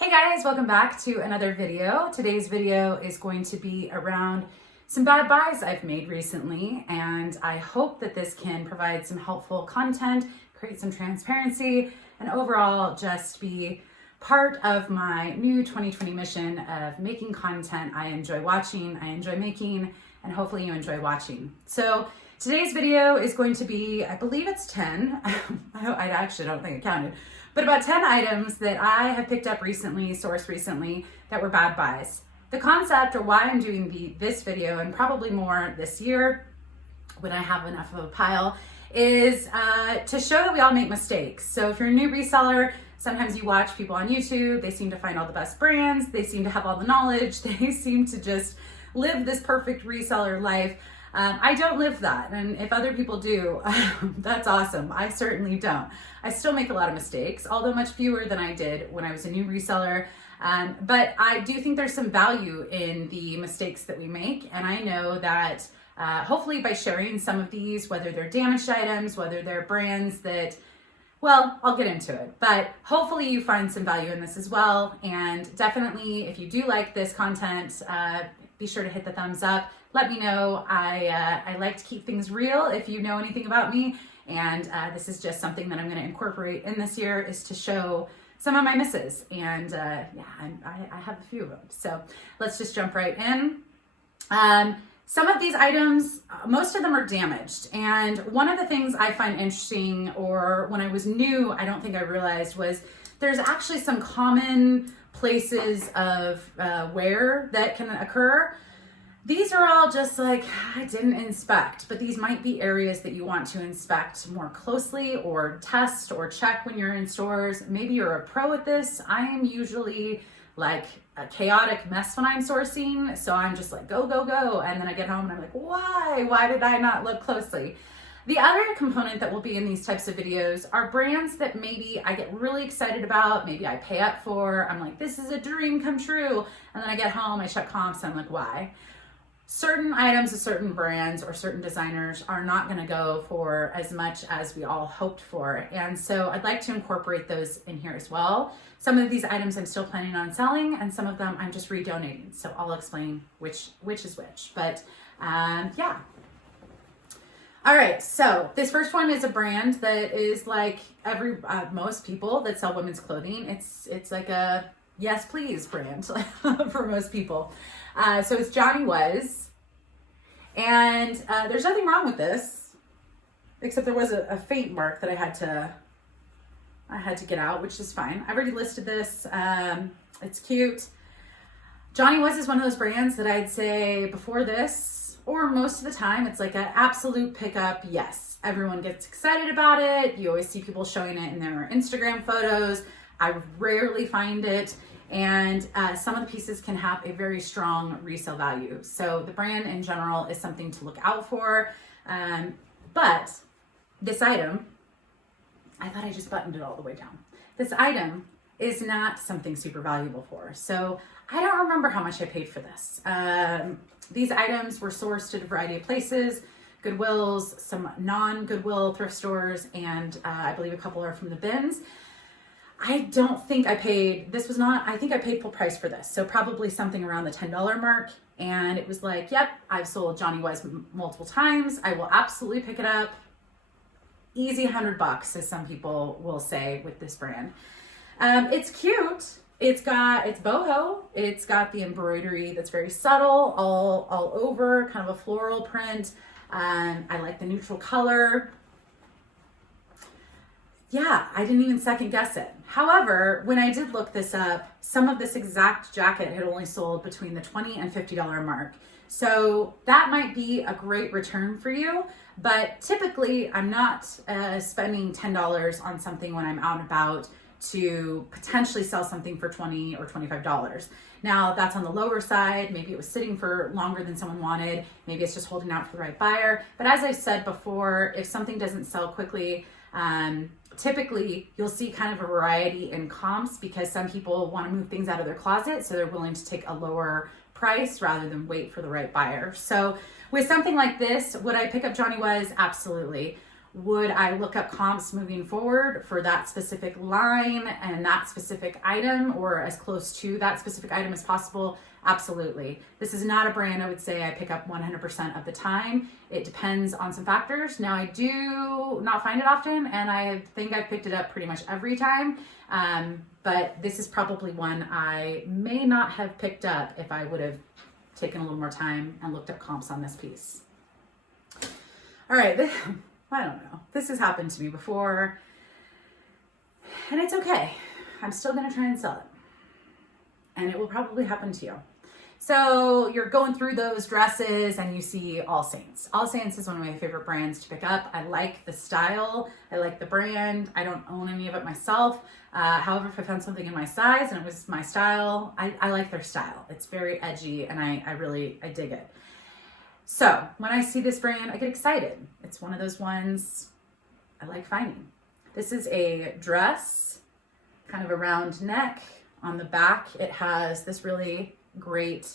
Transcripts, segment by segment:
Hey guys, welcome back to another video. Today's video is going to be around some bad buys I've made recently, and I hope that this can provide some helpful content, create some transparency, and overall just be part of my new 2020 mission of making content I enjoy watching, I enjoy making, and hopefully you enjoy watching. So today's video is going to be, I believe it's 10. I actually don't think I counted, but about 10 items that I have picked up recently, sourced recently, that were bad buys. The concept, or why I'm doing this video, and probably more this year when I have enough of a pile, is to show that we all make mistakes. So if you're a new reseller, sometimes you watch people on YouTube, they seem to find all the best brands, they seem to have all the knowledge, they seem to just live this perfect reseller life. I don't live that, and if other people do, that's awesome. I certainly don't. I still make a lot of mistakes, although much fewer than I did when I was a new reseller, but I do think there's some value in the mistakes that we make, and I know that hopefully by sharing some of these, whether they're damaged items, whether they're brands that, well, I'll get into it, but hopefully you find some value in this as well, and definitely if you do like this content, be sure to hit the thumbs up. Let me know. I like to keep things real if you know anything about me, and this is just something that I'm going to incorporate in this year, is to show some of my misses, and yeah, I have a few of them. So let's just jump right in. Some of these items, most of them are damaged, and one of the things I find interesting, or when I was new, I don't think I realized, was there's actually some common places of wear that can occur. These are all just like, I didn't inspect, but these might be areas that you want to inspect more closely or test or check when you're in stores. Maybe you're a pro at this. I am usually like a chaotic mess when I'm sourcing. So I'm just like, go, go, go. And then I get home and I'm like, why? Why did I not look closely? The other component that will be in these types of videos are brands that maybe I get really excited about, maybe I pay up for, I'm like, this is a dream come true. And then I get home, I check comps, and I'm like, why? Certain items of certain brands or certain designers are not going to go for as much as we all hoped for. And so I'd like to incorporate those in here as well. Some of these items I'm still planning on selling, and some of them I'm just redonating. So I'll explain which is which. But yeah. All right, so this first one is a brand that is like most people that sell women's clothing. It's like a yes please brand for most people. So it's Johnny Was, and there's nothing wrong with this, except there was a faint mark that I had to get out, which is fine. I've already listed this. It's cute. Johnny Was is one of those brands that I'd say before this, or most of the time, it's like an absolute pickup. Yes, everyone gets excited about it. You always see people showing it in their Instagram photos. I rarely find it. And some of the pieces can have a very strong resale value. So the brand in general is something to look out for. But this item, I thought I just buttoned it all the way down. This item is not something super valuable for. So I don't remember how much I paid for this. These items were sourced at a variety of places, Goodwills, some non-Goodwill thrift stores, and I believe a couple are from the bins. I don't think I paid, I think I paid full price for this. So probably something around the $10 mark. And it was like, yep, I've sold Johnny Was multiple times. I will absolutely pick it up. Easy $100, as some people will say with this brand. It's cute. It's boho. It's got the embroidery that's very subtle, all over, kind of a floral print. I like the neutral color. Yeah, I didn't even second guess it. However, when I did look this up, some of this exact jacket had only sold between the $20 and $50 mark. So that might be a great return for you, but typically I'm not spending $10 on something when I'm out and about to potentially sell something for $20 or $25. Now that's on the lower side. Maybe it was sitting for longer than someone wanted. Maybe it's just holding out for the right buyer. But as I've said before, if something doesn't sell quickly, typically you'll see kind of a variety in comps, because some people want to move things out of their closet, so they're willing to take a lower price rather than wait for the right buyer. So with something like this, would I pick up Johnny Was? Absolutely. Would I look up comps moving forward for that specific line and that specific item, or as close to that specific item as possible? Absolutely. This is not a brand I would say I pick up 100% of the time. It depends on some factors. Now, I do not find it often, and I think I've picked it up pretty much every time. But this is probably one I may not have picked up if I would have taken a little more time and looked up comps on this piece. All right, I don't know. This has happened to me before, and it's okay. I'm still gonna try and sell it, and it will probably happen to you. So you're going through those dresses and you see All Saints. All Saints is one of my favorite brands to pick up. I like the style. I like the brand. I don't own any of it myself. However, if I found something in my size and it was my style, I like their style. It's very edgy, and I dig it. So when I see this brand, I get excited. It's one of those ones I like finding. This is a dress, kind of a round neck. On the back, it has this really great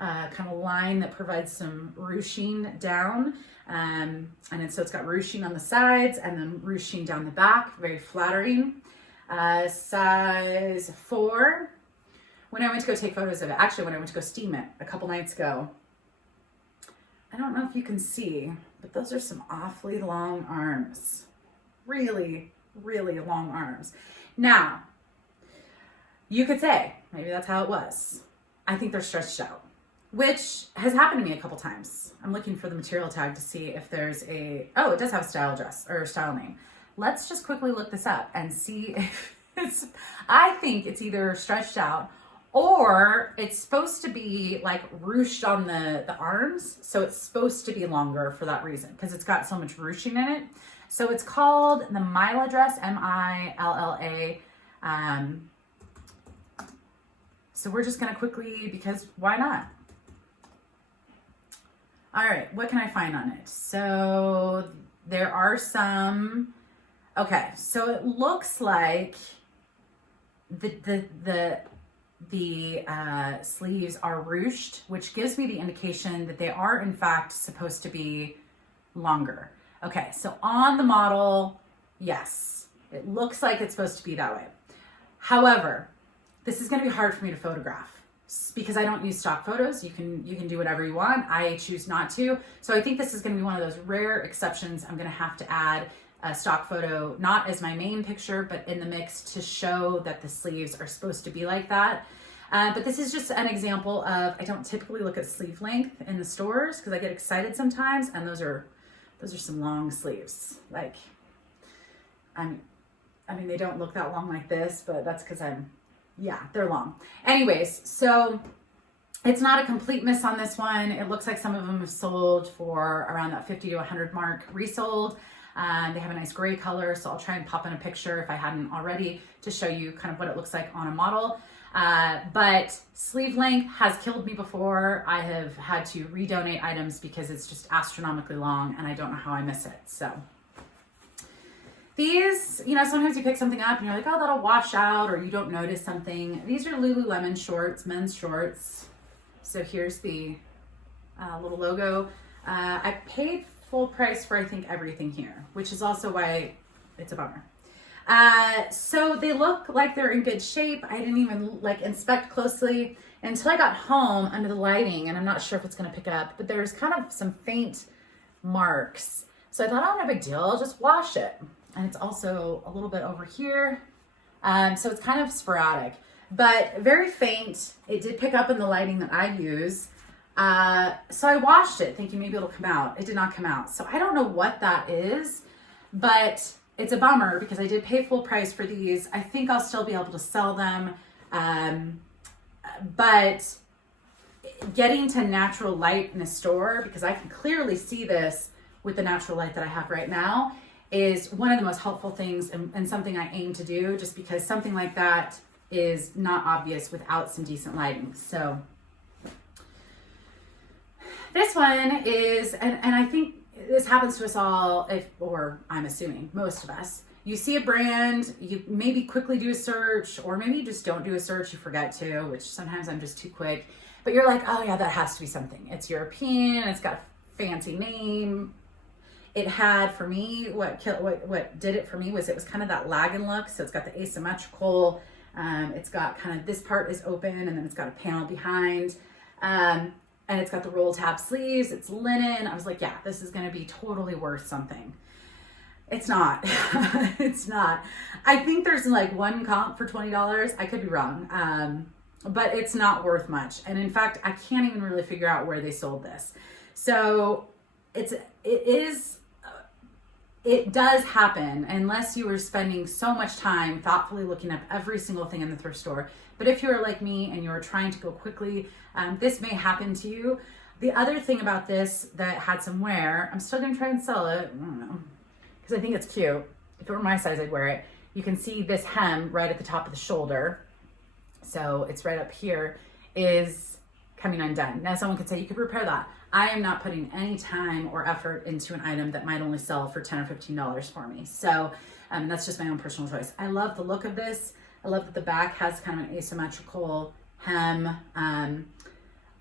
kind of line that provides some ruching down. So it's got ruching on the sides and then ruching down the back, very flattering. Size 4. When I went to go take photos of it, actually when I went to go steam it a couple nights ago, I don't know if you can see, but those are some awfully long arms. Really, really long arms. Now, you could say, maybe that's how it was. I think they're stretched out, which has happened to me a couple times. I'm looking for the material tag to see if there's it does have a style dress or style name. Let's just quickly look this up and see if I think it's either stretched out or it's supposed to be like ruched on the arms. So it's supposed to be longer for that reason, because it's got so much ruching in it. So it's called the Milla dress, Milla. So we're just gonna quickly, because why not? All right, what can I find on it? So there are some, okay, so it looks like the sleeves are ruched, which gives me the indication that they are in fact supposed to be longer. Okay, so on the model, yes, it looks like it's supposed to be that way. However, this is gonna be hard for me to photograph because I don't use stock photos. You can do whatever you want. I choose not to. So I think this is gonna be one of those rare exceptions. I'm gonna have to add a stock photo, not as my main picture, but in the mix to show that the sleeves are supposed to be like that. But this is just an example of, I don't typically look at sleeve length in the stores because I get excited sometimes, and those are some long sleeves. Like, I mean, they don't look that long like this, but that's because they're long. Anyways, so it's not a complete miss on this one. It looks like some of them have sold for around that 50 to 100 mark resold. They have a nice gray color, so I'll try and pop in a picture if I hadn't already to show you kind of what it looks like on a model. But sleeve length has killed me before. I have had to redonate items because it's just astronomically long and I don't know how I miss it. So these, sometimes you pick something up and you're like, oh, that'll wash out, or you don't notice something. These are Lululemon shorts, men's shorts. So here's the little logo. I paid full price for, I think, everything here, which is also why it's a bummer. So they look like they're in good shape. I didn't even inspect closely until I got home under the lighting, and I'm not sure if it's going to pick up, but there's kind of some faint marks. So I thought, oh, no big deal, I'll just wash it. And it's also a little bit over here. So it's kind of sporadic, but very faint. It did pick up in the lighting that I use. So I washed it thinking maybe it'll come out. It did not come out. So I don't know what that is, but it's a bummer because I did pay full price for these. I think I'll still be able to sell them. But getting to natural light in a store, because I can clearly see this with the natural light that I have right now, is one of the most helpful things and something I aim to do, just because something like that is not obvious without some decent lighting. So this one is, and I think this happens to us all, or I'm assuming most of us, you see a brand, you maybe quickly do a search, or maybe you just don't do a search, you forget to, which sometimes I'm just too quick, but you're like, oh yeah, that has to be something. It's European, it's got a fancy name. It had, for me, what did it for me was it was kind of that lagging look. So it's got the asymmetrical, it's got kind of, this part is open and then it's got a panel behind. And it's got the roll tab sleeves, it's linen. I was like, yeah, this is gonna be totally worth something. It's not, it's not. I think there's like one comp for $20. I could be wrong, but it's not worth much. And in fact, I can't even really figure out where they sold this. So it does happen unless you are spending so much time thoughtfully looking up every single thing in the thrift store. But if you're like me and you're trying to go quickly, this may happen to you. The other thing about this that had some wear, I'm still gonna try and sell it, I don't know, because I think it's cute. If it were my size, I'd wear it. You can see this hem right at the top of the shoulder. So it's right up here, is coming undone. Now someone could say you could repair that. I am not putting any time or effort into an item that might only sell for $10 or $15 for me. So that's just my own personal choice. I love the look of this. I love that the back has kind of an asymmetrical hem.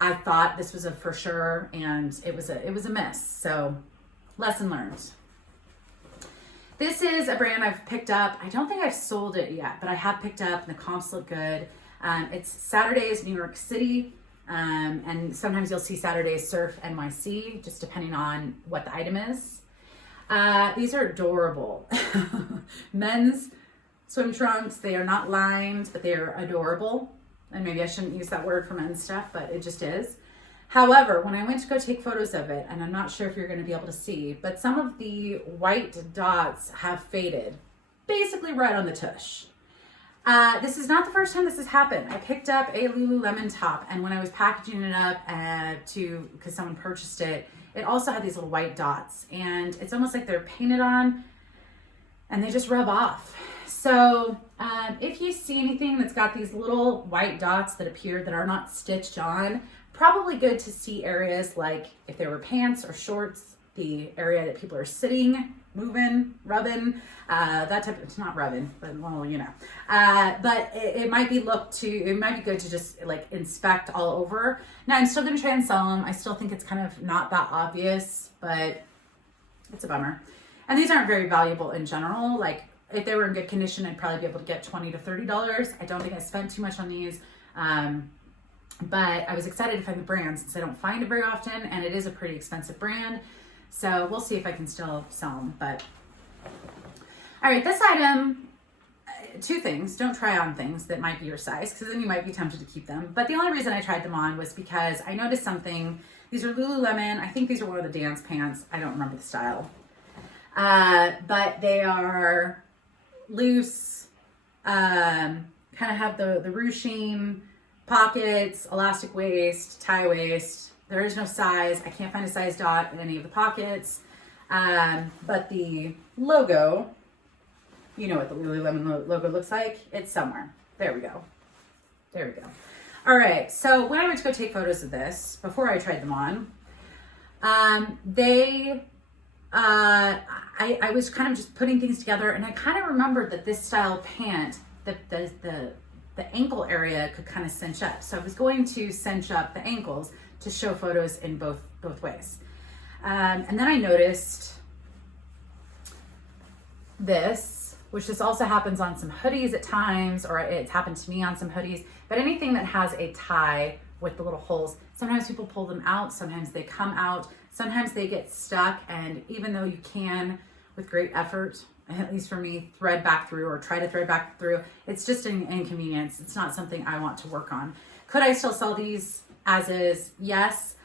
I thought this was a for sure, and it was a miss. So lesson learned. This is a brand I've picked up. I don't think I've sold it yet, but I have picked up, and the comps look good. It's Saturdays, New York City. And sometimes you'll see Saturdays Surf NYC, just depending on what the item is. These are adorable. Men's swim trunks. They are not lined, but they are adorable. And maybe I shouldn't use that word for men's stuff, but it just is. However, when I went to go take photos of it, and I'm not sure if you're going to be able to see, but some of the white dots have faded, basically right on the tush. This is not the first time this has happened. I picked up a Lululemon top, and when I was packaging it up because someone purchased it, it also had these little white dots, and it's almost like they're painted on and they just rub off. So if you see anything that's got these little white dots that appear that are not stitched on, probably good to see areas like if they were pants or shorts, the area that people are sitting, moving, rubbing, that type of, it's not rubbing, but well, you know. But it might be it might be good to just like inspect all over. Now I'm still gonna try and sell them. I still think it's kind of not that obvious, but it's a bummer. And these aren't very valuable in general. Like if they were in good condition, I'd probably be able to get $20 to $30. I don't think I spent too much on these. But I was excited to find the brand since I don't find it very often, and it is a pretty expensive brand. So we'll see if I can still sell them. But all right, this item, two things. Don't try on things that might be your size, because then you might be tempted to keep them. But the only reason I tried them on was because I noticed something. These are Lululemon. I think these are one of the dance pants. I don't remember the style. But they are loose, kind of have the ruching, pockets, elastic waist, tie waist. There is no size. I can't find a size dot in any of the pockets. But the logo, you know what the Lululemon logo looks like. It's somewhere. There we go. There we go. All right. So when I went to go take photos of this, before I tried them on, I was kind of just putting things together, and I kind of remembered that this style pant, the ankle area could kind of cinch up. So I was going to cinch up the ankles to show photos in both ways. And then I noticed this, which this also happens on some hoodies at times, or it's happened to me on some hoodies, but anything that has a tie with the little holes, sometimes people pull them out, sometimes they come out, sometimes they get stuck, and even though you can, with great effort, at least for me, thread back through or try to thread back through, it's just an inconvenience. It's not something I want to work on. Could I still sell these as is? Yes.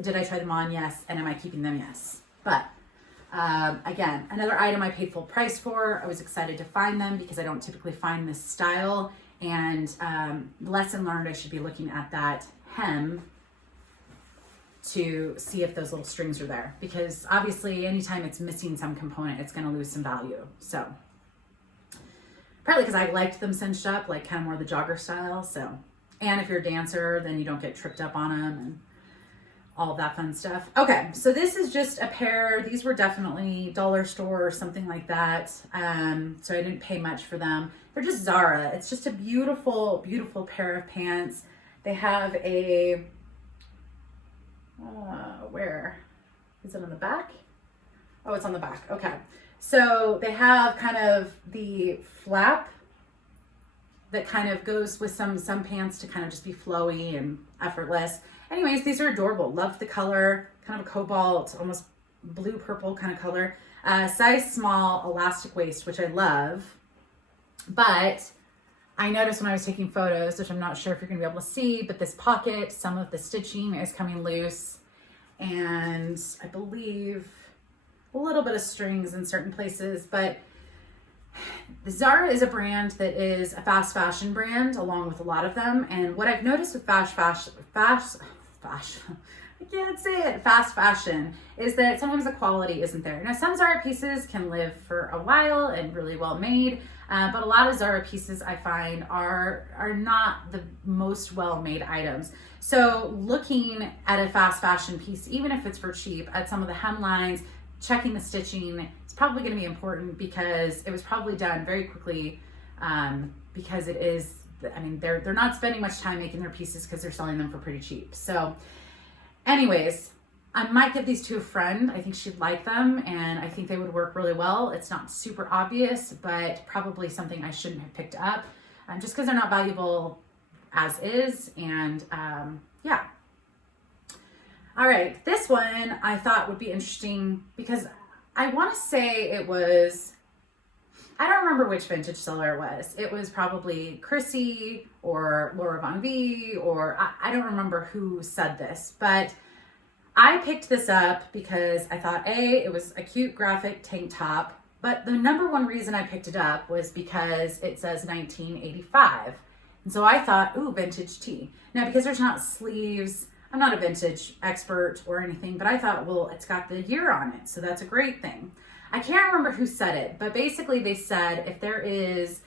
Did I try them on? Yes. And am I keeping them? Yes. But again, another item I paid full price for. I was excited to find them because I don't typically find this style. And lesson learned, I should be looking at that hem to see if those little strings are there, because obviously anytime it's missing some component, it's going to lose some value. So probably because I liked them cinched up, like kind of more the jogger style. So, and if you're a dancer, then you don't get tripped up on them and all of that fun stuff. Okay, so this is just a pair. These were definitely dollar store or something like that. So I didn't pay much for them. They're just Zara. It's just a beautiful, beautiful pair of pants. They have a, where is it on the back? Oh, it's on the back. Okay. So they have kind of the flap that kind of goes with some pants to kind of just be flowy and effortless. Anyways, these are adorable. Love the color, kind of a cobalt, almost blue purple kind of color. Size small, elastic waist, which I love. But I noticed when I was taking photos, which I'm not sure if you're gonna be able to see, but this pocket, some of the stitching is coming loose. And I believe a little bit of strings in certain places, but Zara is a brand that is a fast fashion brand along with a lot of them. And what I've noticed with fast fashion, I can't say it, fast fashion, is that sometimes the quality isn't there. Now, some Zara pieces can live for a while and really well made, but a lot of Zara pieces I find are not the most well made items. So looking at a fast fashion piece, even if it's for cheap, at some of the hemlines, checking the stitching, it's probably going to be important because it was probably done very quickly, because it is, I mean, they're not spending much time making their pieces because they're selling them for pretty cheap. So anyways, I might give these to a friend. I think she'd like them and I think they would work really well. It's not super obvious, but probably something I shouldn't have picked up, just because they're not valuable as is. And yeah. All right, this one I thought would be interesting because I want to say it was, I don't remember which vintage seller it was. It was probably Chrissy or Laura Von V, or I don't remember who said this, but I picked this up because I thought, A, it was a cute graphic tank top, but the number one reason I picked it up was because it says 1985. And so I thought, ooh, vintage tee. Now, because there's not sleeves, I'm not a vintage expert or anything, but I thought, well, it's got the year on it, so that's a great thing. I can't remember who said it, but basically they said if there is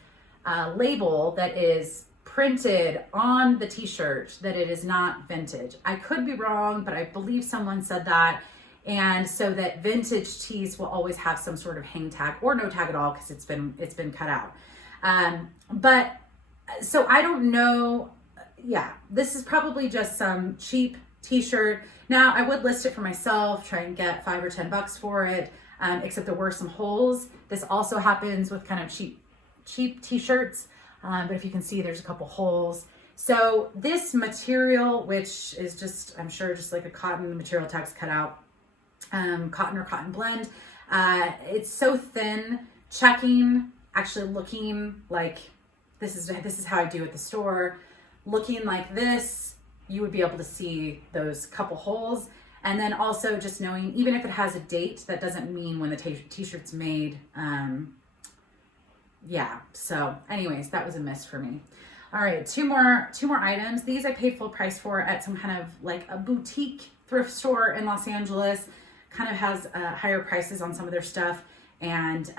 a label that is printed on the t-shirt that it is not vintage. I could be wrong, but I believe someone said that. And so that vintage tees will always have some sort of hang tag or no tag at all because it's been cut out. But so I don't know. Yeah, this is probably just some cheap t-shirt. Now I would list it for myself, try and get $5 or $10 for it, except there were some holes. This also happens with kind of cheap t-shirts, but if you can see, there's a couple holes. So this material, which is just, I'm sure just like a cotton material tag's cut out, cotton or cotton blend, it's so thin, checking, actually looking like, this is how I do at the store. Looking like this, you would be able to see those couple holes. And then also just knowing, even if it has a date, that doesn't mean when the t-shirt's made. Yeah, so anyways, that was a miss for me. All right, two more items. These I paid full price for at some kind of like a boutique thrift store in Los Angeles. Kind of has higher prices on some of their stuff. And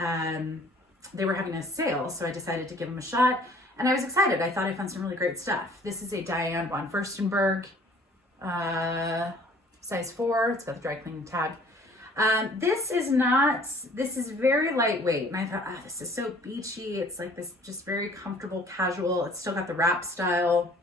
they were having a sale, so I decided to give them a shot. And I was excited. I thought I found some really great stuff. This is a Diane von Furstenberg, size 4. It's got the dry cleaning tag. This is very lightweight. And I thought, oh, this is so beachy. It's like this just very comfortable, casual. It's still got the wrap style,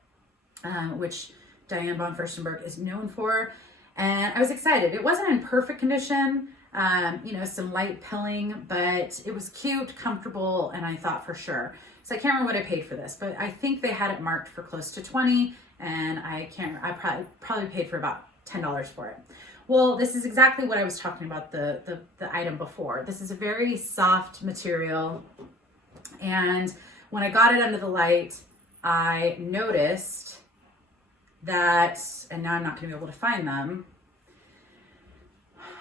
which Diane von Furstenberg is known for. And I was excited. It wasn't in perfect condition, some light pilling, but it was cute, comfortable, and I thought for sure. So I can't remember what I paid for this, but I think they had it marked for close to 20, and I probably paid for about $10 for it. Well, this is exactly what I was talking about the item before. This is a very soft material, and when I got it under the light, I noticed that, and now I'm not going to be able to find them,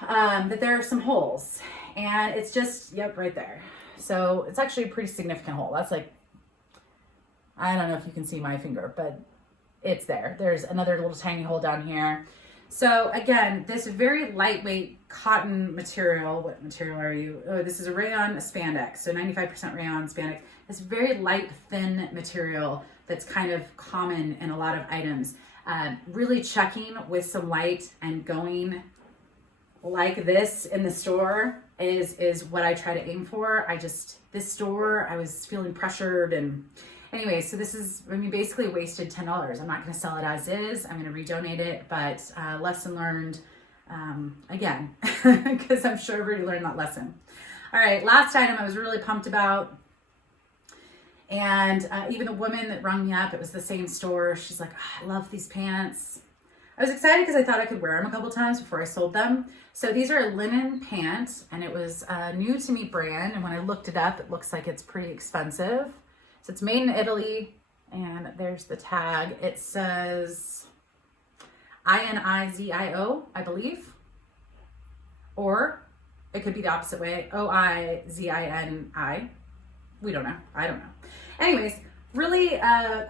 that there are some holes, and it's just, yep, right there. So it's actually a pretty significant hole. That's like, I don't know if you can see my finger, but it's there. There's another little tiny hole down here. So again, this very lightweight cotton material. What material are you? Oh, this is a rayon spandex. So 95% rayon spandex. This very light, thin material that's kind of common in a lot of items. Really checking with some light and going like this in the store is what I try to aim for. This store, I was feeling pressured, and anyway, so this is, I mean, basically wasted $10. I'm not going to sell it as is. I'm going to redonate it, but lesson learned. again, because I'm sure everybody learned that lesson. All right, last item I was really pumped about. And even the woman that rung me up, it was the same store. She's like, oh, I love these pants. I was excited because I thought I could wear them a couple times before I sold them. So these are a linen pants, and it was a new to me brand. And when I looked it up, it looks like it's pretty expensive. So it's made in Italy, and there's the tag. It says INIZIO, I believe. Or it could be the opposite way, OIZINI. We don't know. I don't know. Anyways, really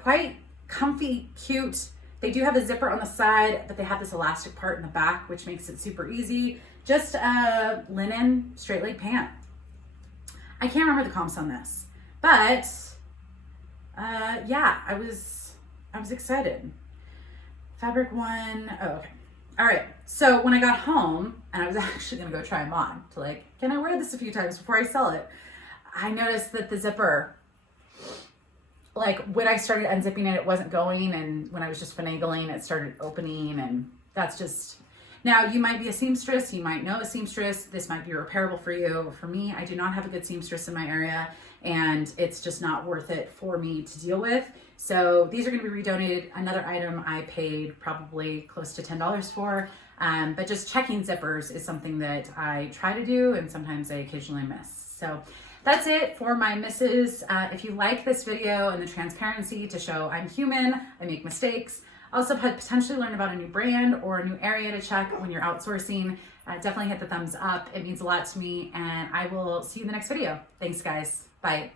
quite comfy, cute. They do have a zipper on the side, but they have this elastic part in the back, which makes it super easy. Just a linen straight leg pant. I can't remember the comps on this, but yeah, I was excited. Fabric one. Oh, okay. All right. So when I got home, and I was actually gonna go try them on to like, can I wear this a few times before I sell it? I noticed that the zipper, like when I started unzipping it, it wasn't going. And when I was just finagling, it started opening. And that's just, now you might be a seamstress. You might know a seamstress. This might be repairable for you. For me, I do not have a good seamstress in my area, and it's just not worth it for me to deal with. So these are going to be redonated. Another item I paid probably close to $10 for. But just checking zippers is something that I try to do, and sometimes I occasionally miss. So that's it for my misses. If you like this video and the transparency to show I'm human, I make mistakes, also potentially learn about a new brand or a new area to check when you're outsourcing, definitely hit the thumbs up. It means a lot to me, and I will see you in the next video. Thanks, guys. Bye.